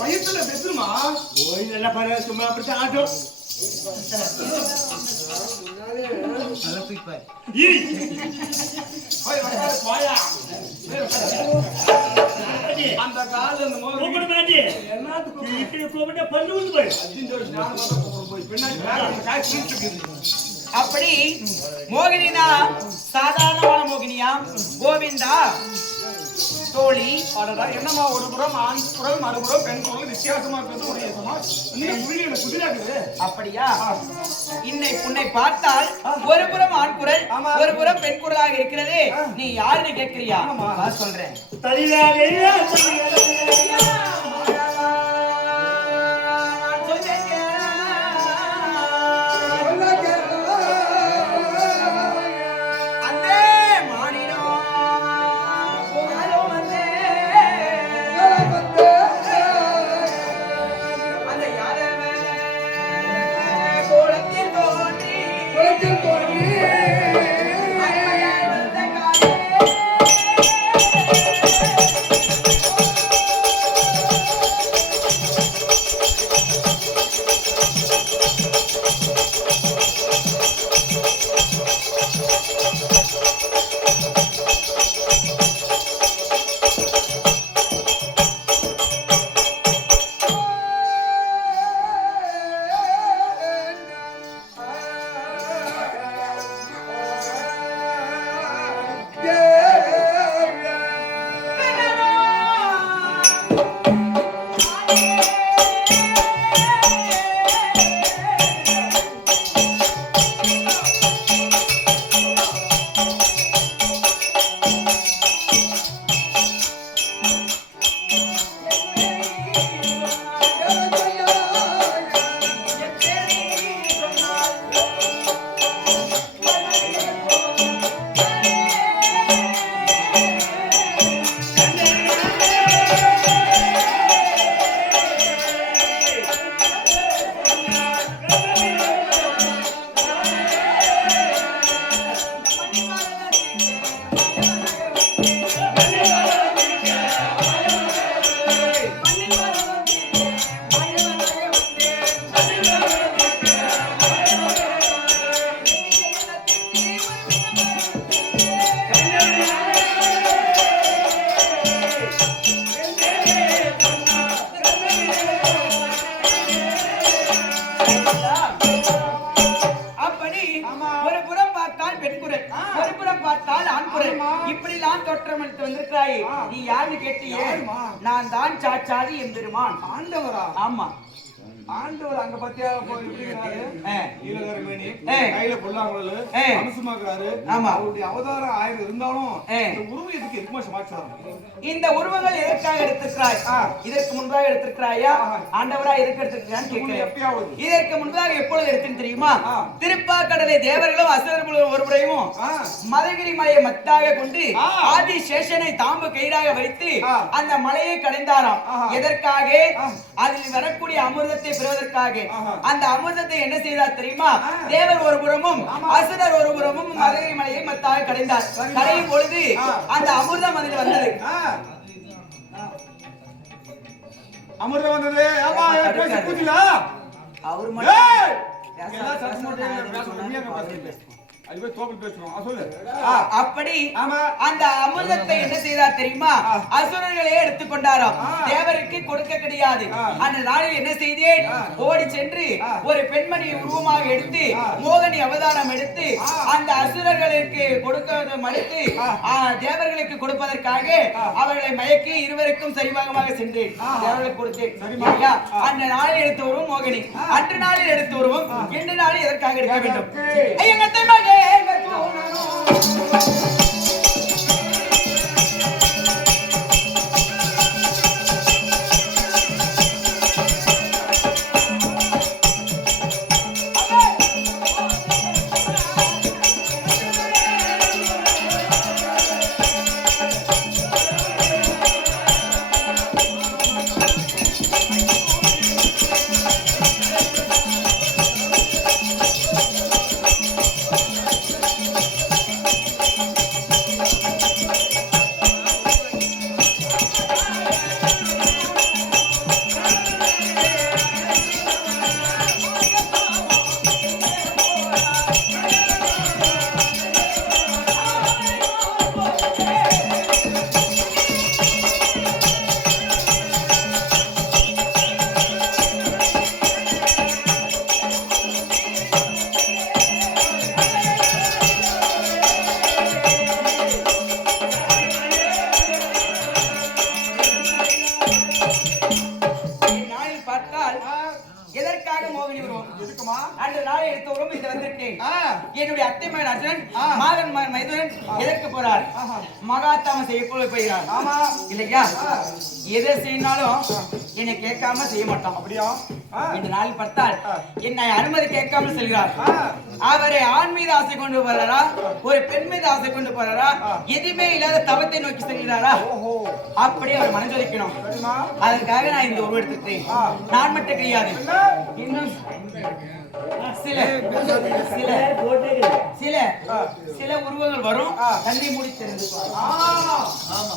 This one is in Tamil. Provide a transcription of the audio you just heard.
வயிற்றுல பெற்றுமா ஓய் நல்லா பரவாயில்ல சும்மா அப்படித்தான் ஆட்டும் அந்த கால அப்படி மோகினினா சாதாரணமான மோகினியா கோவிந்தா தோழி என்னமா ஒரு புறம் ஆண் குரல் மறுபுறம் பெண் குரல் வித்தியாசமா இருக்கிறது. அப்படியா? இன்னை புன்னை பார்த்தால் ஒரு புறம் ஆண் குரல் ஒரு புறம் பெண் குரலாக இருக்கிறது. நீ யாருன்னு கேட்கிறியா? சொல்றேன். நீ யாருன்னு கேட்டியே? நான் தான் சாட்சாதி எம்பெருமான். ஆண்டவரா? ஆமா ஆண்டவர் அங்க பத்தியா கையில பொல்லாங்கல் அனுசுமாக்குறாரு. அவருடைய அவதாரம் 1000 இருந்தாலும் உருவம் எதுக்கு இருக்குமா சமாச்சாரம்? இந்த உருவங்கள் எதற்காக எடுத்திருக்கிறாய்? இதற்கு முன்பாக எடுத்திருக்கிறாயா? ஆண்டவரா எதற்கு எடுத்திருக்கிறான்னு கேட்கிறேன். இதற்கு முன்பாக எப்பொழுது எடுத்தேன்னு தெரியுமா? திருப்பாக்கடலை தேவர்களும் அசுரர்களும் ஒரு முறையும் மதகிரி மலையை மத்தாக கொண்டு ஆதி சேஷனை தாம்பு கயிறாக வைத்து அந்த மலையை கடைந்தாராம். எதற்காக? அதில் வரக்கூடிய அமிர்தத்தை பெறுவதற்காக. அந்த அமிர்தத்தை என்ன செய்தார் தெரியுமா? தேவர் ஒரு புறமும் அசுரர் ஒரு புறமும் மதகிரி மலையை மத்தாக கடைந்தார். கடையும் பொழுது அந்த அமிர்தம் அதில் வந்தது. அமிர்தம் வந்தது. அவர் மட்டும் அப்படி அந்த அமிர்தத்தை என்ன செய்தார் தெரியுமா? அசுரர்களே எடுத்துக்கொண்டாராம். தேவருக்கு கொடுக்க கிடையாது. அந்த நாளில் என்ன செய்தேன்? ஓடி சென்று ஒரு பெண்மணி உருவமாக எடுத்து மோகினி அவதாரம் எடுத்து அந்த அசுரர்களுக்கு கொடுக்க மறுத்து தேவர்களுக்கு கொடுப்பதற்காக அவர்களை மயக்கி இருவருக்கும் சரிபாகமாக சென்றேன். தேவர்களுக்கு கொடுத்தேன். அந்த நாளில் எடுத்து வருவோம் மோகினி, அன்று நாளில் எடுத்து வருவோம். 2 நாளில் எதற்காக எடுக்க வேண்டும்? எதற்காக மோகினி வருவோம் எதுக்குமா அன்று நாளை எடுத்த உறவு இது வந்திருக்கேன் ஆ, என்னுடைய அத்தை மகன் அர்ஜுனன் மகன் மகன் மைதுரன் எதற்கு போறார் மகாத்தாம செய்ய போகிறார் ஆமா இல்லையா எதை செய்யினாலும் என்னை கேட்காம செய்ய மாட்டான் அப்படியா ஆ, இந்த நாள் பார்த்தால் என்னை அனுமதி கேட்காமல் செல்கிறார் ஆ, அவரை ஆண் மீது ஆசை கொண்டு போறாரா ஒரு பெண் மீது ஆசை கொண்டு போறாரா எதுவுமே இல்லாத தவத்தை நோக்கி செல்கிறாரா ஓஹோ அப்படி அவர் மனஞ்சொலிக்கணும் சரிமா அதற்காக நான் இந்த உருவம் எடுத்துட்டேன் நான் மட்டும் கிடையாது இன்னும் சில சில சில சில உருவங்கள் வரும் தன்னை மூடி தெரிந்து ஆ, ஆமா